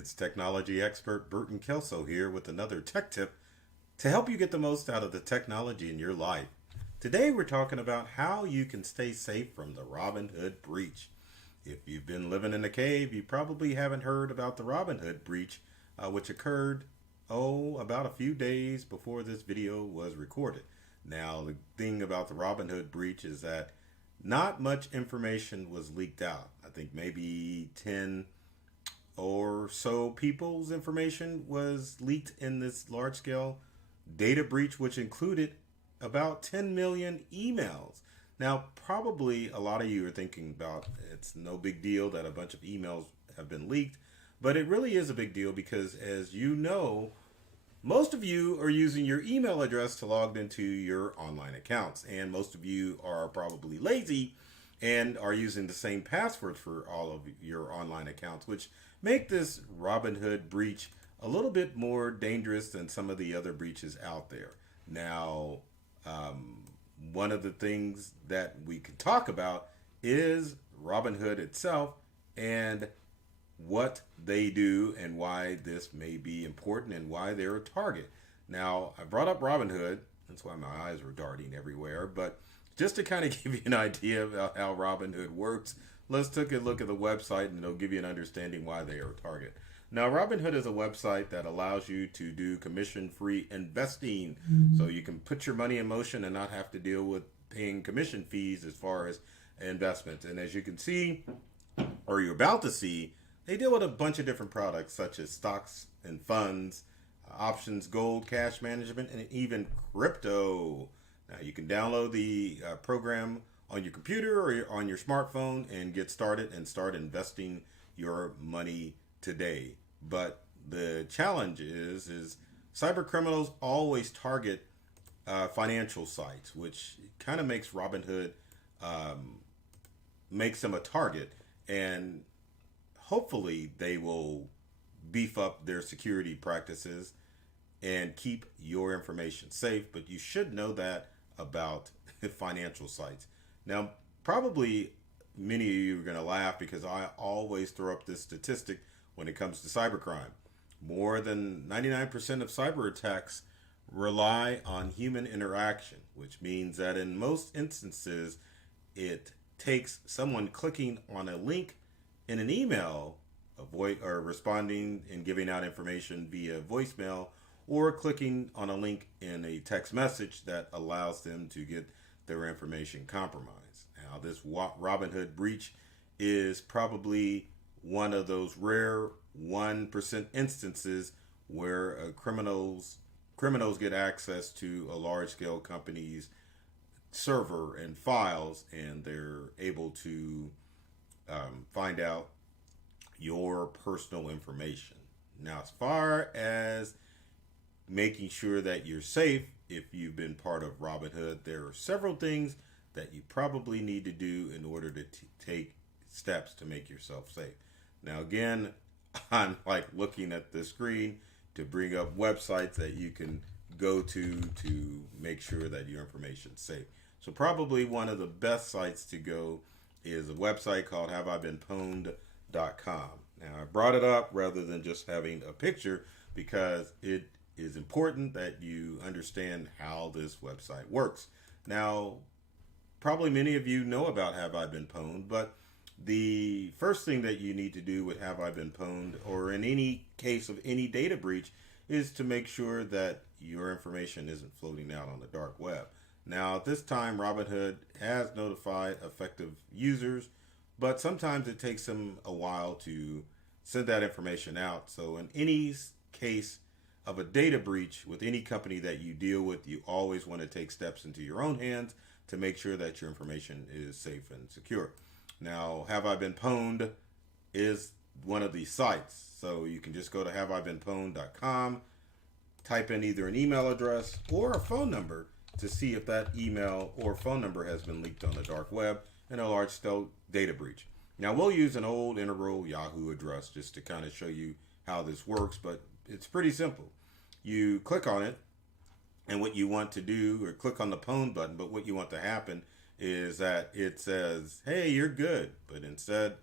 It's technology expert Burton Kelso here with another tech tip to help you get the most out of the technology in your life. Today we're talking about how you can stay safe from the Robinhood breach. If you've been living in a cave, you probably haven't heard about the Robinhood breach, which occurred, about a few days before this video was recorded. Now, the thing about the Robinhood breach is that not much information was leaked out. I think maybe 10 or so people's information was leaked in this large scale data breach, which included about 10 million emails. Now, probably a lot of you are thinking about it's no big deal that a bunch of emails have been leaked, but it really is a big deal because, as you know, most of you are using your email address to log into your online accounts, and most of you are probably lazy and are using the same password for all of your online accounts, which make this Robinhood breach a little bit more dangerous than some of the other breaches out there. Now, one of the things that we could talk about is Robinhood itself and what they do and why this may be important and why they're a target. Now, I brought up Robinhood. That's why my eyes were darting everywhere. But just to kind of give you an idea about how Robinhood works, let's take a look at the website and it'll give you an understanding why they are a target. Now, Robinhood is a website that allows you to do commission-free investing. So you can put your money in motion and not have to deal with paying commission fees as far as investments. And as you can see, or you're about to see, they deal with a bunch of different products such as stocks and funds, options, gold, cash management, and even crypto. Now, you can download the program on your computer or on your smartphone and get started and start investing your money today. But the challenge is cyber criminals always target financial sites, which kind of makes Robinhood makes them a target. And hopefully they will beef up their security practices and keep your information safe. But you should know that about financial sites. Now, probably many of you are going to laugh because I always throw up this statistic when it comes to cybercrime. More than 99% of cyber attacks rely on human interaction, which means that in most instances, it takes someone clicking on a link in an email, or responding and giving out information via voicemail, or clicking on a link in a text message that allows them to get their information compromised. Now, this Robinhood breach is probably one of those rare 1% instances where criminals get access to a large-scale company's server and files, and they're able to find out your personal information. Now, as far as making sure that you're safe, if you've been part of Robinhood, there are several things that you probably need to do in order to take steps to make yourself safe. Now, again, I'm like looking at the screen to bring up websites that you can go to make sure that your information is safe. So probably one of the best sites to go is a website called HaveIBeenPwned.com. Now, I brought it up rather than just having a picture because it is important that you understand how this website works. Now, probably many of you know about Have I Been Pwned, but the first thing that you need to do with Have I Been Pwned, or in any case of any data breach, is to make sure that your information isn't floating out on the dark web. Now, at this time, Robinhood has notified affected users, but sometimes it takes them a while to send that information out. So in any case of a data breach with any company that you deal with, you always want to take steps into your own hands to make sure that your information is safe and secure. Now, Have I Been Pwned is one of these sites. So you can just go to HaveIBeenPwned.com, type in either an email address or a phone number to see if that email or phone number has been leaked on the dark web in a large-scale data breach. Now, we'll use an old Integral Yahoo address just to kind of show you how this works, but it's pretty simple. You click on it, and what you want to do, or click on the Pwned button, but what you want to happen is that it says, hey, you're good. But instead,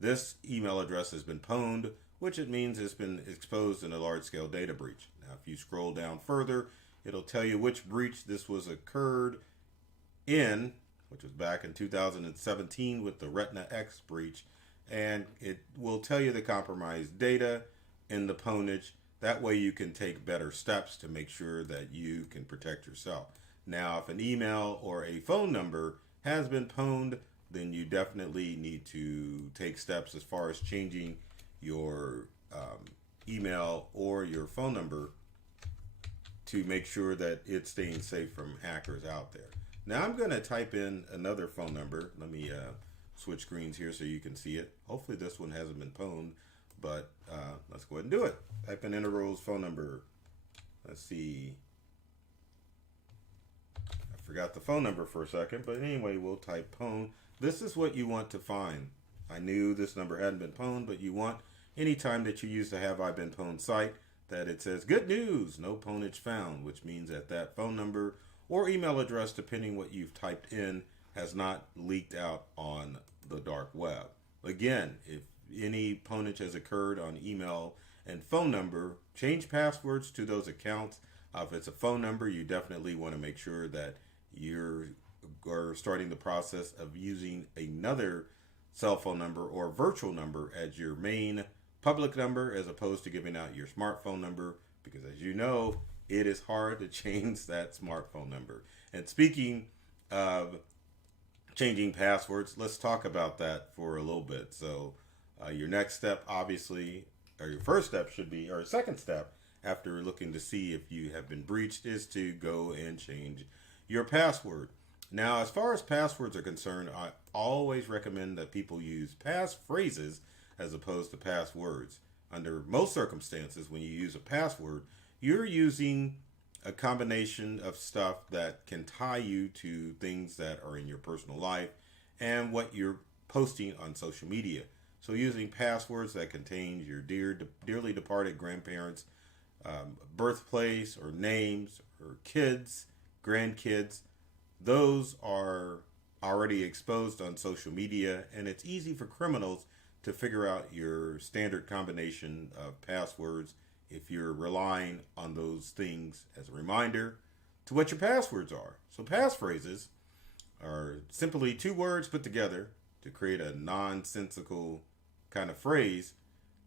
this email address has been pwned, which it means it's been exposed in a large-scale data breach. Now, if you scroll down further, it'll tell you which breach this was occurred in, which was back in 2017 with the Retina X breach, and it will tell you the compromised data in the pwnage. That way you can take better steps to make sure that you can protect yourself. Now, if an email or a phone number has been pwned, then you definitely need to take steps as far as changing your email or your phone number to make sure that it's staying safe from hackers out there. Now I'm going to type in another phone number. Let me switch screens here so you can see it. Hopefully this one hasn't been pwned, but let's go ahead and do it. Type in Interrol's phone number. Let's see. I forgot the phone number for a second, but anyway, we'll type pwn. This is what you want to find. I knew this number hadn't been pwned, but you want anytime that you use the Have I Been Pwned site that it says good news, no pwnage found, which means that that phone number or email address, depending what you've typed in, has not leaked out on the dark web. Again, if any pwnage has occurred on email and phone number, change passwords to those accounts. If it's a phone number, you definitely want to make sure that you're starting the process of using another cell phone number or virtual number as your main public number, as opposed to giving out your smartphone number, because as you know, it is hard to change that smartphone number. And speaking of changing passwords, let's talk about that for a little bit. So your next step, obviously, or your first step should be, or second step after looking to see if you have been breached, is to go and change your password. Now, as far as passwords are concerned, I always recommend that people use passphrases as opposed to passwords. Under most circumstances, when you use a password, you're using a combination of stuff that can tie you to things that are in your personal life and what you're posting on social media. So using passwords that contain your dearly departed grandparents' birthplace or names or kids, grandkids, those are already exposed on social media, and it's easy for criminals to figure out your standard combination of passwords if you're relying on those things as a reminder to what your passwords are. So passphrases are simply two words put together to create a nonsensical kind of phrase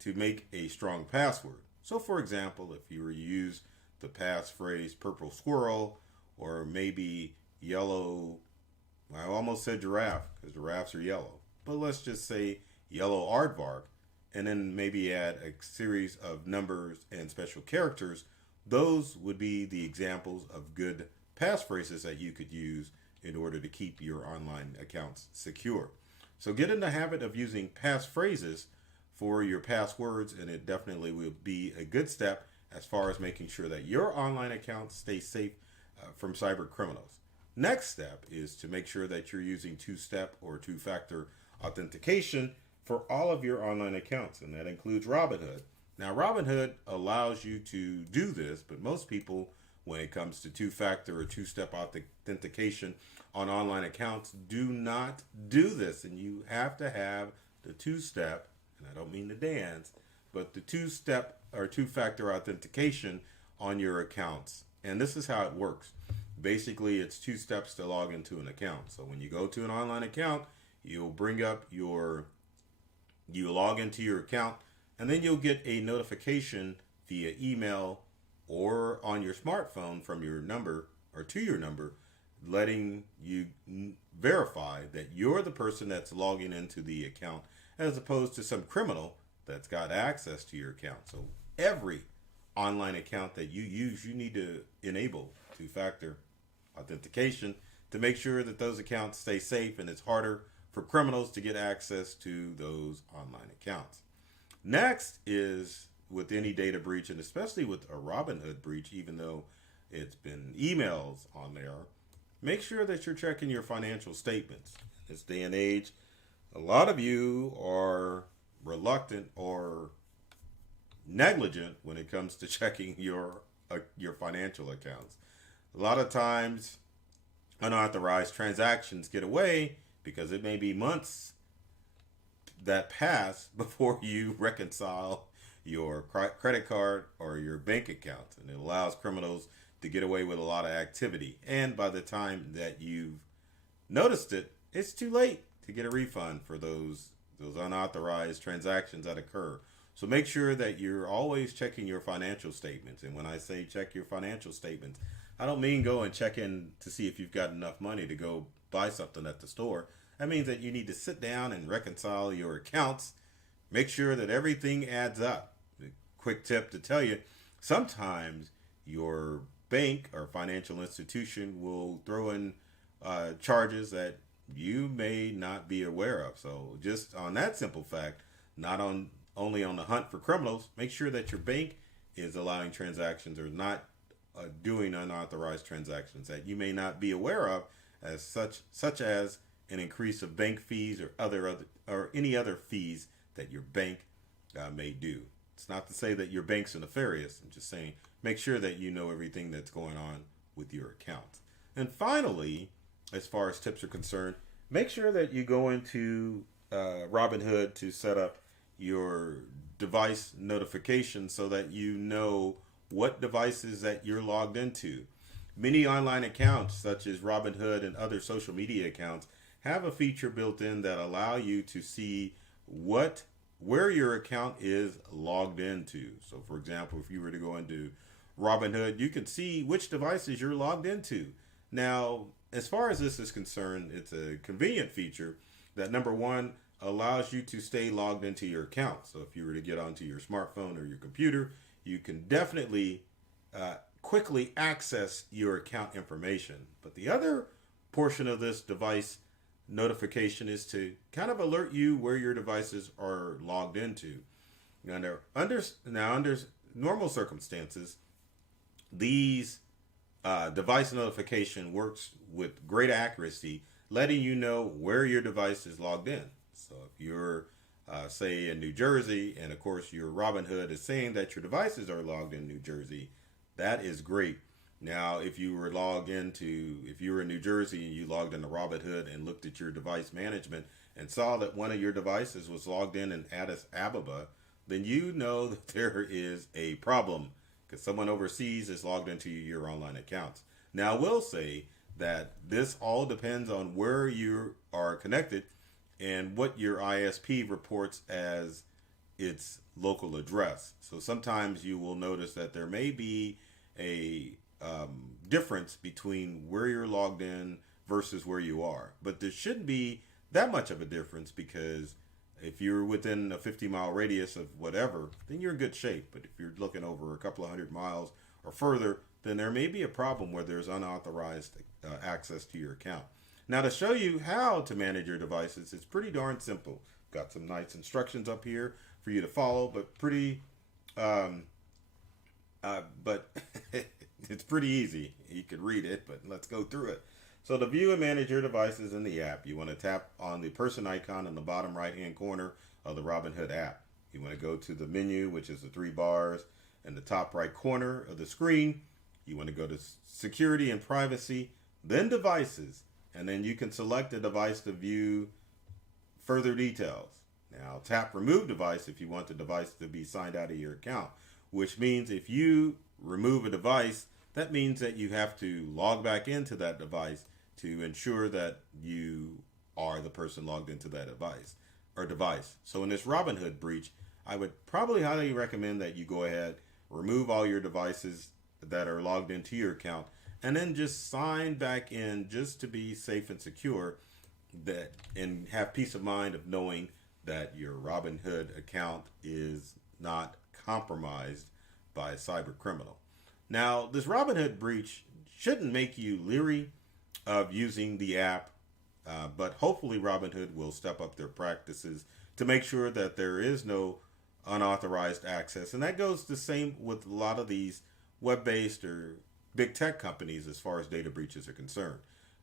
to make a strong password. So for example, if you were to use the passphrase purple squirrel, or maybe yellow, I almost said giraffe because giraffes are yellow, but let's just say yellow aardvark, and then maybe add a series of numbers and special characters, those would be the examples of good passphrases that you could use in order to keep your online accounts secure. So get in the habit of using passphrases for your passwords, and it definitely will be a good step as far as making sure that your online accounts stay safe from cyber criminals. Next step is to make sure that you're using two-step or two-factor authentication for all of your online accounts, and that includes Robinhood. Now, Robinhood allows you to do this, but most people, when it comes to two-factor or two-step authentication on online accounts, do not do this, and you have to have the two-step, and I don't mean to dance, but the two-step or two-factor authentication on your accounts. And this is how it works. Basically, it's two steps to log into an account. So when you go to an online account, you'll bring up you log into your account, and then you'll get a notification via email or on your smartphone from your number or to your number, letting you verify that you're the person that's logging into the account, as opposed to some criminal that's got access to your account. So every online account that you use, you need to enable two-factor authentication to make sure that those accounts stay safe, and it's harder for criminals to get access to those online accounts. Next is, with any data breach, and especially with a Robinhood breach, even though it's been emails on there, make sure that you're checking your financial statements. In this day and age, a lot of you are reluctant or negligent when it comes to checking your financial accounts. A lot of times, unauthorized transactions get away because it may be months that pass before you reconcile your credit card or your bank account. And it allows criminals to get away with a lot of activity. And by the time that you've noticed it, it's too late to get a refund for those unauthorized transactions that occur. So make sure that you're always checking your financial statements. And when I say check your financial statements, I don't mean go and check in to see if you've got enough money to go buy something at the store. That means that you need to sit down and reconcile your accounts, make sure that everything adds up. A quick tip to tell you, sometimes your bank or financial institution will throw in charges that you may not be aware of. So just on that simple fact, not on only on the hunt for criminals, make sure that your bank is allowing transactions or not doing unauthorized transactions that you may not be aware of, as such as an increase of bank fees or other or any other fees that your bank may do. It's not to say that your bank's nefarious. I'm just saying make sure that you know everything that's going on with your accounts. And finally, as far as tips are concerned, make sure that you go into Robinhood to set up your device notification so that you know what devices that you're logged into. Many online accounts, such as Robinhood and other social media accounts, have a feature built in that allow you to see where your account is logged into. So, for example, if you were to go into Robinhood, you can see which devices you're logged into. Now, as far as this is concerned, it's a convenient feature that, number one, allows you to stay logged into your account. So if you were to get onto your smartphone or your computer, you can definitely quickly access your account information. But the other portion of this device notification is to kind of alert you where your devices are logged into. Now, under normal circumstances, these device notification works with great accuracy, letting you know where your device is logged in. So if you're, say, in New Jersey, and of course your Robinhood is saying that your devices are logged in New Jersey, that is great. Now, if you were in New Jersey and you logged into Robinhood and looked at your device management and saw that one of your devices was logged in Addis Ababa, then you know that there is a problem because someone overseas is logged into your online accounts. Now, I will say that this all depends on where you are connected and what your ISP reports as its local address. So sometimes you will notice that there may be a difference between where you're logged in versus where you are. But there shouldn't be that much of a difference, because if you're within a 50-mile radius of whatever, then you're in good shape. But if you're looking over a couple of 100 miles or further, then there may be a problem where there's unauthorized access to your account. Now, to show you how to manage your devices, it's pretty darn simple. Got some nice instructions up here for you to follow, but it's pretty easy. You could read it, but let's go through it. So to view and manage your devices in the app, you want to tap on the person icon in the bottom right-hand corner of the Robinhood app. You want to go to the menu, which is the three bars in the top right corner of the screen. You want to go to security and privacy, then devices, and then you can select a device to view further details. Now, tap remove device if you want the device to be signed out of your account, which means if you remove a device, that means that you have to log back into that device to ensure that you are the person logged into that device. So in this Robinhood breach, I would probably highly recommend that you go ahead, remove all your devices that are logged into your account, and then just sign back in just to be safe and secure, and have peace of mind of knowing that your Robinhood account is not compromised by a cyber criminal. Now, this Robinhood breach shouldn't make you leery of using the app, but hopefully Robinhood will step up their practices to make sure that there is no unauthorized access. And that goes the same with a lot of these web-based or big tech companies as far as data breaches are concerned.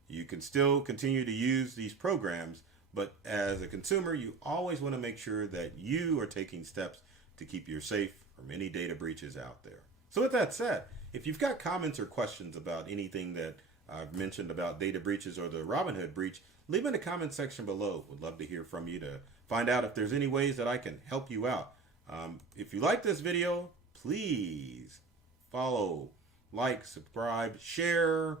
You can still continue to use these programs, but as a consumer, you always want to make sure that you are taking steps to keep you safe from any data breaches out there. So with that said, if you've got comments or questions about anything that I've mentioned about data breaches or the Robinhood breach, leave them in the comment section below. Would love to hear from you to find out if there's any ways that I can help you out. If you like this video, please follow, like, subscribe, share.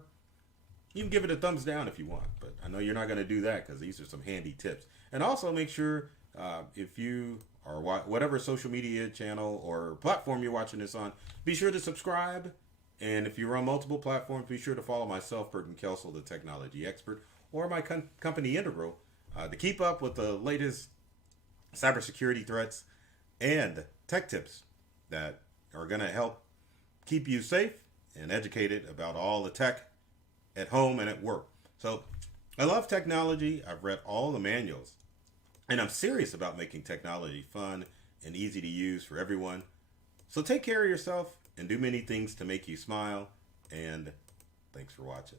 You can give it a thumbs down if you want, but I know you're not going to do that because these are some handy tips. And also make sure if you are whatever social media channel or platform you're watching this on, be sure to subscribe. And if you're on multiple platforms, be sure to follow myself, Burton Kelso, the technology expert, or my company Integral, to keep up with the latest cybersecurity threats and tech tips that are going to help keep you safe and educated about all the tech at home and at work. So I love technology. I've read all the manuals, and I'm serious about making technology fun and easy to use for everyone. So take care of yourself and do many things to make you smile. And thanks for watching.